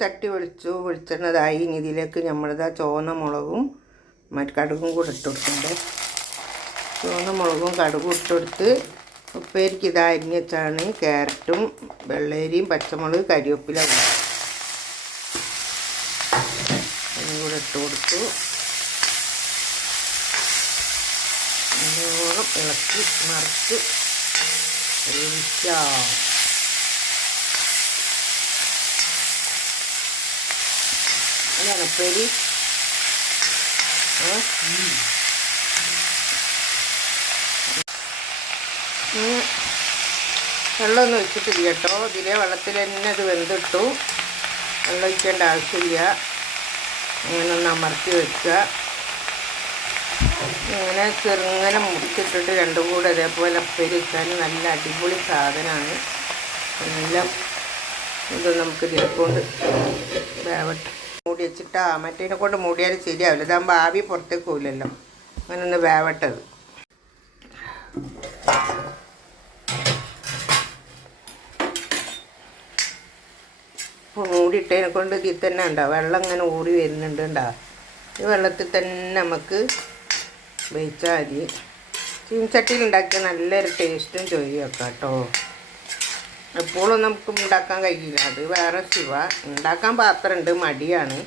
ചട്ടി വെളിച്ചെണ്ണതായി. ഇനി ഇതിലേക്ക് നമ്മളിതാ ചുവന്ന മുളകും കടുകും കൂടെ ഇട്ട് കൊടുക്കണ്ടേ. ചുവന്ന മുളകും കടുകും ഇട്ടെടുത്ത് ഉപ്പേരിക്ക് ഇതാ അരിഞ്ഞ് വെച്ചാണ് ക്യാരറ്റും വെള്ളരിയും പച്ചമുളക് കരിവേപ്പില അതും കൂടെ ഇട്ട് കൊടുത്തു. നല്ലോണം ഇളക്കി മറിച്ച് വേവിക്കാം. ഇതാണ് ഉപ്പേരി. വെള്ളമൊന്നും ഒഴിച്ചിട്ടില്ല കേട്ടോ. ഇതിലെ വെള്ളത്തിൽ തന്നെ അത് വെന്തിട്ടു. വെള്ളം ഒഴിക്കേണ്ട ആവശ്യമില്ല. ഇങ്ങനെ ഒന്ന് അമർത്തി വെക്കുക. ഇങ്ങനെ ചെറുങ്ങനെ മുറിച്ചിട്ടിട്ട് രണ്ടും കൂടെ അതേപോലെ ഉപ്പേരി വെച്ചാൽ നല്ല അടിപൊളി സാധനമാണ്. എല്ലാം ഇത് നമുക്ക് ഇതിനെക്കൊണ്ട് വേവട്ടെ. മൂടി വെച്ചിട്ടാ മറ്റേതിനെ കൊണ്ട് മൂടിയാൽ ശരിയാവില്ല. ഇതാകുമ്പോൾ ആവി പുറത്തേക്ക് പോകില്ലല്ലോ. അങ്ങനെ ഒന്ന് വേവട്ടത്. ഇപ്പോൾ മൂടിയിട്ടതിനെ കൊണ്ട് ഇതിൽ തന്നെ ഉണ്ടാവും. വെള്ളം ഇങ്ങനെ ഊറി വരുന്നുണ്ട്. ഉണ്ടാവും. ഈ വെള്ളത്തിൽ തന്നെ നമുക്ക് വേവിച്ചാൽ മതി. ചീനച്ചട്ടിയിൽ ഉണ്ടാക്കിയ നല്ലൊരു ടേസ്റ്റും ചോദിക്കും വെക്കാം കേട്ടോ. എപ്പോഴും നമുക്ക് ഉണ്ടാക്കാൻ കഴിയില്ല. അത് വേറെ ശിവ. ഉണ്ടാക്കാൻ പാത്രമുണ്ട്, മടിയാണ്.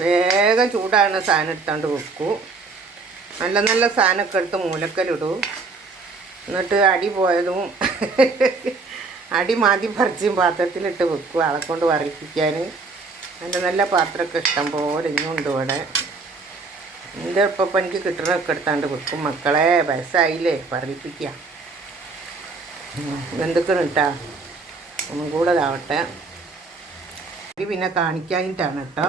വേഗം ചൂടാണ് സാധനം എടുത്താണ്ട് വെക്കൂ. നല്ല നല്ല സാധനമൊക്കെ എടുത്ത് മൂലക്കലിടൂ. എന്നിട്ട് അടി പോയതും അടി മാതി പറിച്ചും പാത്രത്തിലിട്ട് വെക്കും. ആളെ കൊണ്ട് വറിപ്പിക്കാൻ നല്ല നല്ല പാത്രമൊക്കെ ഇഷ്ടം പോലെ ഇനിയുണ്ട് ഇവിടെ. എൻ്റെ ഇപ്പം എനിക്ക് കിട്ടണമൊക്കെ എടുത്താണ്ട് വെക്കും. മക്കളെ വയസ്സായില്ലേ, പറയിപ്പിക്കാം. എന്തൊക്കെയാണ് കേട്ടാ, ഒന്നും കൂടെ ഇതാവട്ടെ. പിന്നെ കാണിക്കാനിട്ടാണ് കേട്ടോ.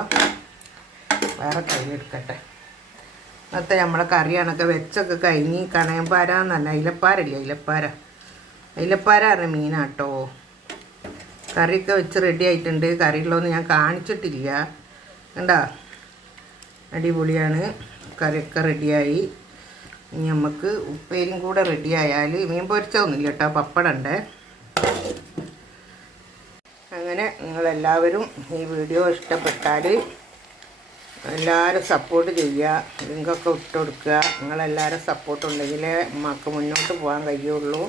വേറെ കയ്യിലെടുക്കട്ടെ. അന്നത്തെ നമ്മളെ കറിയാണൊക്കെ വെച്ചൊക്കെ കഴിഞ്ഞ് കണയമ്പാര എന്നല്ല, അയിലപ്പാരല്ലേ, അയിലപ്പാര പറഞ്ഞ മീനാട്ടോ. കറിയൊക്കെ വെച്ച് റെഡി ആയിട്ടുണ്ട്. കറിയുള്ളതൊന്നും ഞാൻ കാണിച്ചിട്ടില്ല. കണ്ടാ, അടിപൊളിയാണ്. കറിയൊക്കെ റെഡിയായി. ഇനി നമുക്ക് ഉപ്പേരും കൂടെ റെഡിയായാൽ മീൻ പൊരിച്ചതൊന്നുമില്ല കേട്ടോ, പപ്പടമുണ്ട്. അങ്ങനെ നിങ്ങളെല്ലാവരും ഈ വീഡിയോ ഇഷ്ടപ്പെട്ടാൽ എല്ലാവരും സപ്പോർട്ട് ചെയ്യുക. ലിങ്കൊക്കെ ഇട്ട് കൊടുക്കുക. നിങ്ങളെല്ലാവരും സപ്പോർട്ട് ഉണ്ടെങ്കിൽ നമുക്ക് മുന്നോട്ട് പോകാൻ കഴിയുള്ളൂ.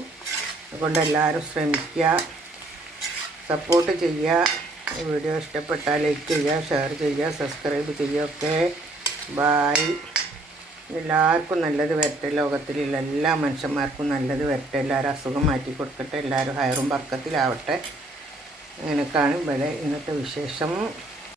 അതുകൊണ്ട് എല്ലാവരും ശ്രമിക്കുക, സപ്പോർട്ട് ചെയ്യുക. ഈ വീഡിയോ ഇഷ്ടപ്പെട്ടാൽ ലൈക്ക് ചെയ്യുക, ഷെയർ ചെയ്യുക, സബ്സ്ക്രൈബ് ചെയ്യുക. Okay, bye. എല്ലാവർക്കും നല്ലത് വരട്ടെ. ലോകത്തിലുള്ള എല്ലാ മനുഷ്യന്മാർക്കും നല്ലത് വരട്ടെ. എല്ലാവരും അസുഖം മാറ്റി കൊടുക്കട്ടെ. എല്ലാവരും ഹയറും ബർക്കത്തിലാവട്ടെ. അങ്ങനെയൊക്കെയാണ് ഇവിടെ ഇന്നത്തെ വിശേഷം.